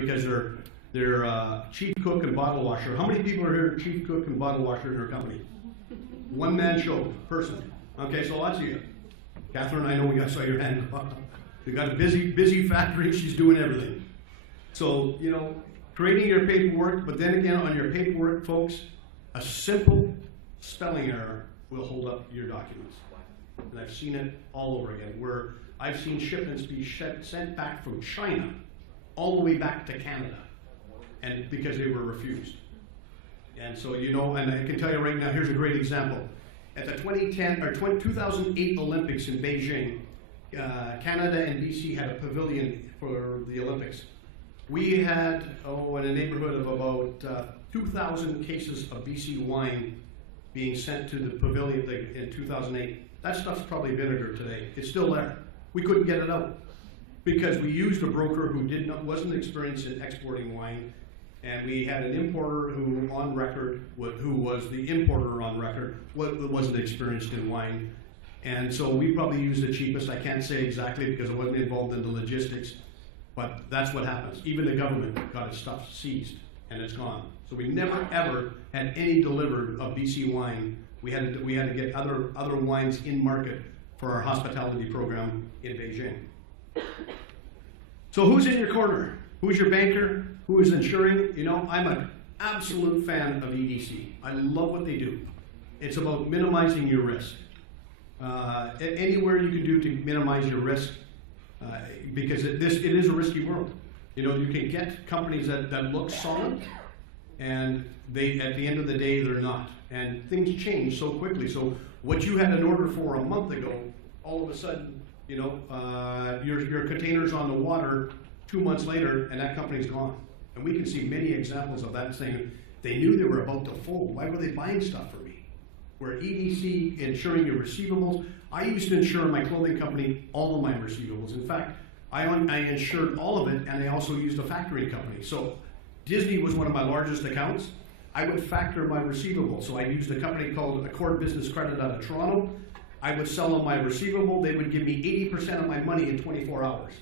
because they're chief cook and bottle washer. How many people are here chief cook and bottle washer in her company? One man show, person. Okay, so lots of you. Catherine, I know saw your hand up. You got a busy factory, she's doing everything. So, you know, creating your paperwork, but then again, on your paperwork, folks, a simple spelling error will hold up your documents. And I've seen it all over again, where I've seen shipments be sent back from China all the way back to Canada, and because they were refused. And so, you know, and I can tell you right now, here's a great example. At the 2008 Olympics in Beijing, Canada and BC had a pavilion for the Olympics. We had, in a neighborhood of about 2,000 cases of BC wine being sent to the pavilion in 2008. That stuff's probably vinegar today. It's still there. We couldn't get it out because we used a broker who wasn't experienced in exporting wine, and we had an importer who was the importer on record, wasn't experienced in wine. And so we probably used the cheapest. I can't say exactly because I wasn't involved in the logistics, but that's what happens. Even the government got its stuff seized and it's gone. So we never ever had any delivered of BC wine. We had to get other wines in market for our hospitality program in Beijing. So who's in your corner? Who's your banker? Who is insuring? You know, I'm an absolute fan of EDC. I love what they do. It's about minimizing your risk. Anywhere you can do to minimize your risk, because it is a risky world. You know, you can get companies that look solid, and at the end of the day, they're not. And things change so quickly. So what you had an order for a month ago, all of a sudden, you know, your container's on the water 2 months later, and that company's gone. And we can see many examples of that saying, they knew they were about to fold. Why were they buying stuff from me? Where EDC, insuring your receivables, I used to insure my clothing company all of my receivables. In fact, I insured all of it, and I also used a factoring company. So Disney was one of my largest accounts. I would factor my receivables. So I used a company called Accord Business Credit out of Toronto. I would sell them my receivable. They would give me 80% of my money in 24 hours.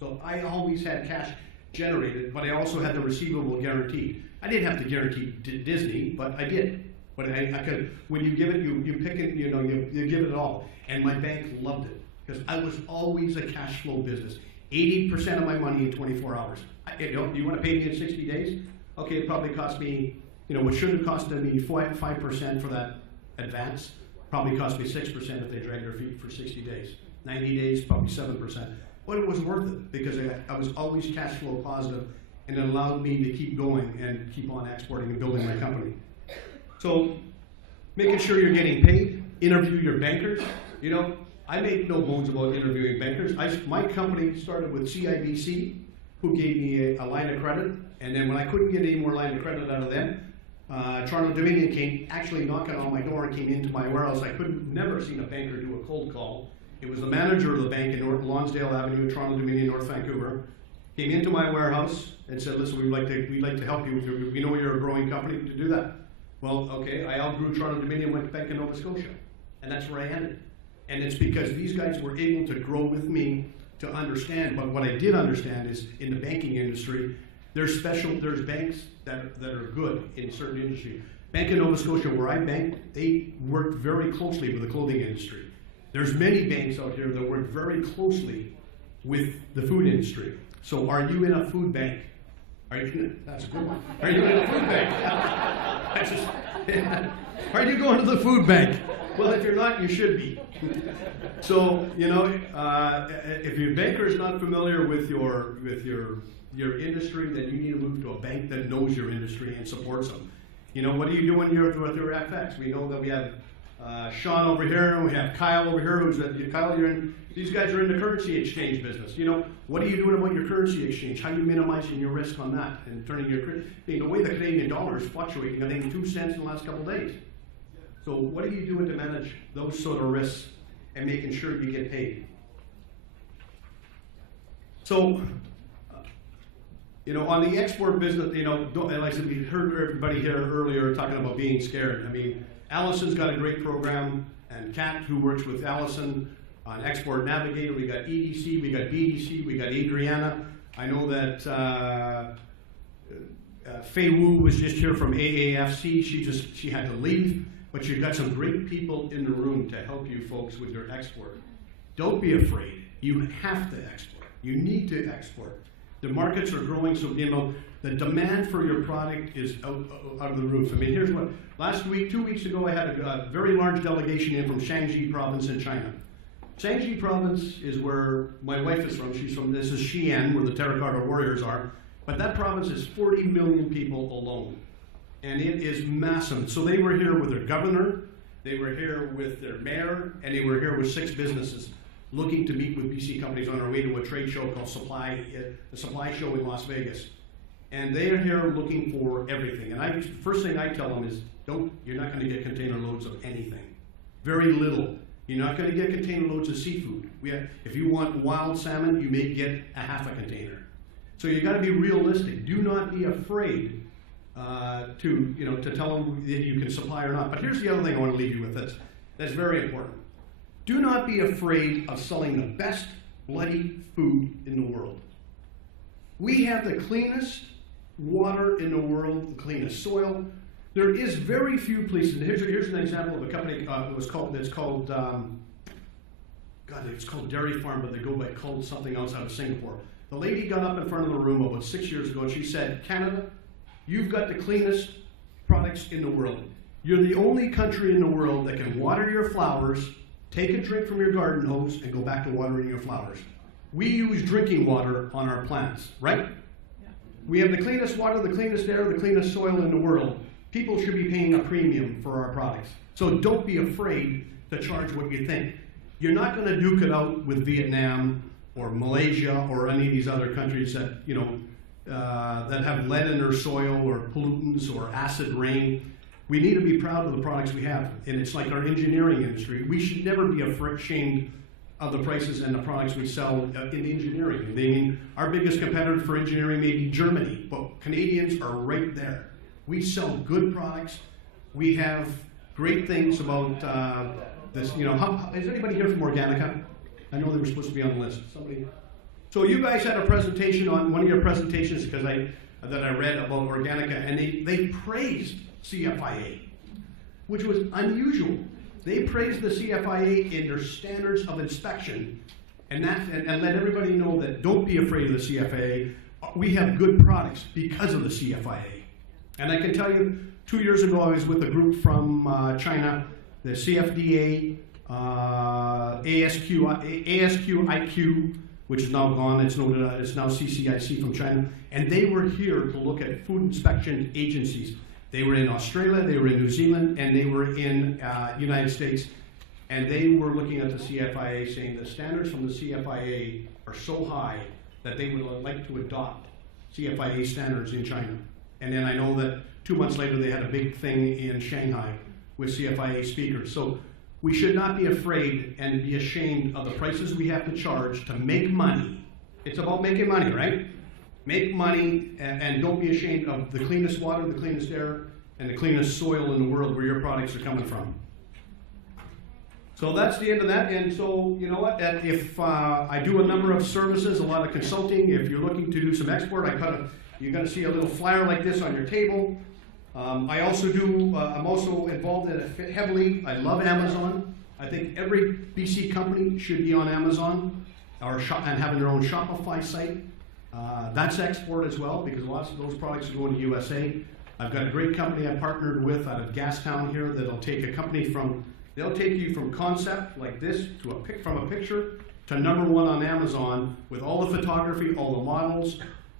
So I always had cash generated, but I also had the receivable guaranteed. I didn't have to guarantee Disney, but I did. But I could, when you give it, you pick it, you know, you give it all. And my bank loved it because I was always a cash flow business. 80% of my money in 24 hours. You know, you want to pay me in 60 days? Okay, it probably cost me, you know, what should have costed me 5% for that advance, probably cost me 6% if they drag their feet for 60 days. 90 days, probably 7%. But it was worth it because I was always cash flow positive, and it allowed me to keep going and keep on exporting and building my company. So making sure you're getting paid, interview your bankers. You know, I made no bones about interviewing bankers. My company started with CIBC, who gave me a line of credit, and then when I couldn't get any more line of credit out of them, Toronto Dominion came actually knocking on my door and came into my warehouse. I never seen a banker do a cold call. It was the manager of the bank in Lonsdale Avenue, Toronto Dominion, North Vancouver, came into my warehouse and said, listen, we'd like to help you. We know you're a growing company to do that. Well, okay, I outgrew Toronto Dominion, went to Bank of Nova Scotia, and that's where I ended. And it's because these guys were able to grow with me to understand. But what I did understand is in the banking industry, there's banks that are good in certain industry. Bank of Nova Scotia, where I banked, they worked very closely with the clothing industry. There's many banks out here that work very closely with the food industry. So are you in a food bank? That's a good one. Are you in a food bank? Are you going to the food bank? Well, if you're not, you should be. So, you know, if your banker is not familiar with your industry, then you need to move to a bank that knows your industry and supports them. You know, what do you do when you're with your FX? We know that we have Sean over here, and we have Kyle over here. Kyle, these guys are in the currency exchange business. You know, what are you doing about your currency exchange? How are you minimizing your risk on that and turning the way the Canadian dollar is fluctuating, I think 2 cents in the last couple of days. So what are you doing to manage those sort of risks and making sure you get paid? So, you know, on the export business, you know, like I said, we heard everybody here earlier talking about being scared. I mean, Allison's got a great program, and Kat, who works with Allison on Export Navigator, we got EDC, we got BDC, we got Adriana. I know that Fei Wu was just here from AAFC. She had to leave, but you've got some great people in the room to help you folks with your export. Don't be afraid. You have to export. You need to export. The markets are growing, so the demand for your product is out of the roof. I mean, here's what, last week, 2 weeks ago, I had a very large delegation in from Shaanxi province in China. Shaanxi province is where my wife is from. She's from, this is Xi'an, where the Terracotta Warriors are. But that province is 40 million people alone. And it is massive. So they were here with their governor, they were here with their mayor, and they were here with 6 businesses looking to meet with BC companies on our way to a trade show called the Supply Show in Las Vegas. And they are here looking for everything. And first thing I tell them is, you're not going to get container loads of anything. Very little. You're not going to get container loads of seafood. If you want wild salmon, you may get a half a container. So you got to be realistic. Do not be afraid to tell them that you can supply or not. But here's the other thing I want to leave you with that's very important. Do not be afraid of selling the best bloody food in the world. We have the cleanest water in the world, the cleanest soil. There is very few places. Here's an example of a company it's called Dairy Farm, but they go by called something else out of Singapore. The lady got up in front of the room about 6 years ago and she said, Canada, you've got the cleanest products in the world. You're the only country in the world that can water your flowers, take a drink from your garden hose, and go back to watering your flowers. We use drinking water on our plants, right? Yeah. We have the cleanest water, the cleanest air, the cleanest soil in the world. People should be paying a premium for our products. So don't be afraid to charge what you think. You're not going to duke it out with Vietnam or Malaysia or any of these other countries that, that have lead in their soil or pollutants or acid rain. We need to be proud of the products we have. And it's like our engineering industry. We should never be ashamed of the prices and the products we sell in engineering. I mean, our biggest competitor for engineering may be Germany, but Canadians are right there. We sell good products. We have great things about this. Is anybody here from Organica? I know they were supposed to be on the list. Somebody. So you guys had a presentation on one of your presentations that I read about Organica, and they praised CFIA, which was unusual. They praised the CFIA in their standards of inspection, and let everybody know that don't be afraid of the CFIA. We have good products because of the CFIA. And I can tell you, 2 years ago I was with a group from China, the CFDA, ASQIQ, which is now gone. It's now CCIC from China, and they were here to look at food inspection agencies. They were in Australia, they were in New Zealand, and they were in United States, and they were looking at the CFIA saying the standards from the CFIA are so high that they would like to adopt CFIA standards in China. And then I know that 2 months later they had a big thing in Shanghai with CFIA speakers. So we should not be afraid and be ashamed of the prices we have to charge to make money. It's about making money, right? Make money and don't be ashamed of the cleanest water, the cleanest air, and the cleanest soil in the world where your products are coming from. So that's the end of that. And so, you know what, if I do a number of services, a lot of consulting, if you're looking to do some export, you're going to see a little flyer like this on your table. I also I'm also involved in it heavily. I love Amazon. I think every BC company should be on Amazon and having their own Shopify site. That's export as well, because lots of those products are going to USA. I've got a great company I partnered with out of Gastown here that'll take they'll take you from concept like this to from a picture to #1 on Amazon with all the photography, all the models,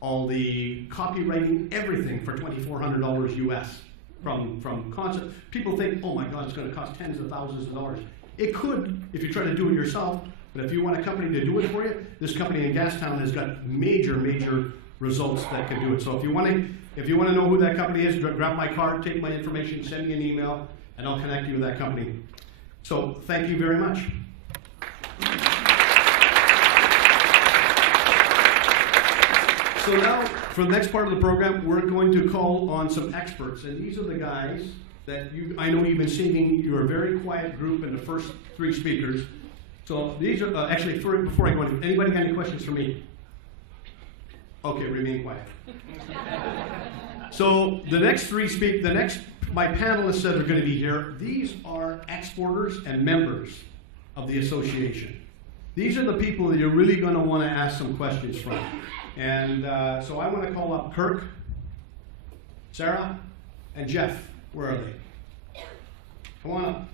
all the copywriting, everything for $2,400 US from concept. People think, oh my God, it's going to cost tens of thousands of dollars. It could if you try to do it yourself, but if you want a company to do it for you, this company in Gastown has got major results that can do it. So if you want to know who that company is, grab my card, take my information, send me an email, and I'll connect you with that company. So thank you very much. So now, for the next part of the program, we're going to call on some experts, and these are the guys that I know you've been seeing. You're a very quiet group in the first 3 speakers. So these are, actually, before I go on, anybody got any questions for me? Okay, remain quiet. So the next my panelists that are going to be here, these are exporters and members of the association. These are the people that you're really going to want to ask some questions from. And so I want to call up Kirk, Sarah, and Jeff. Where are they? Come on up.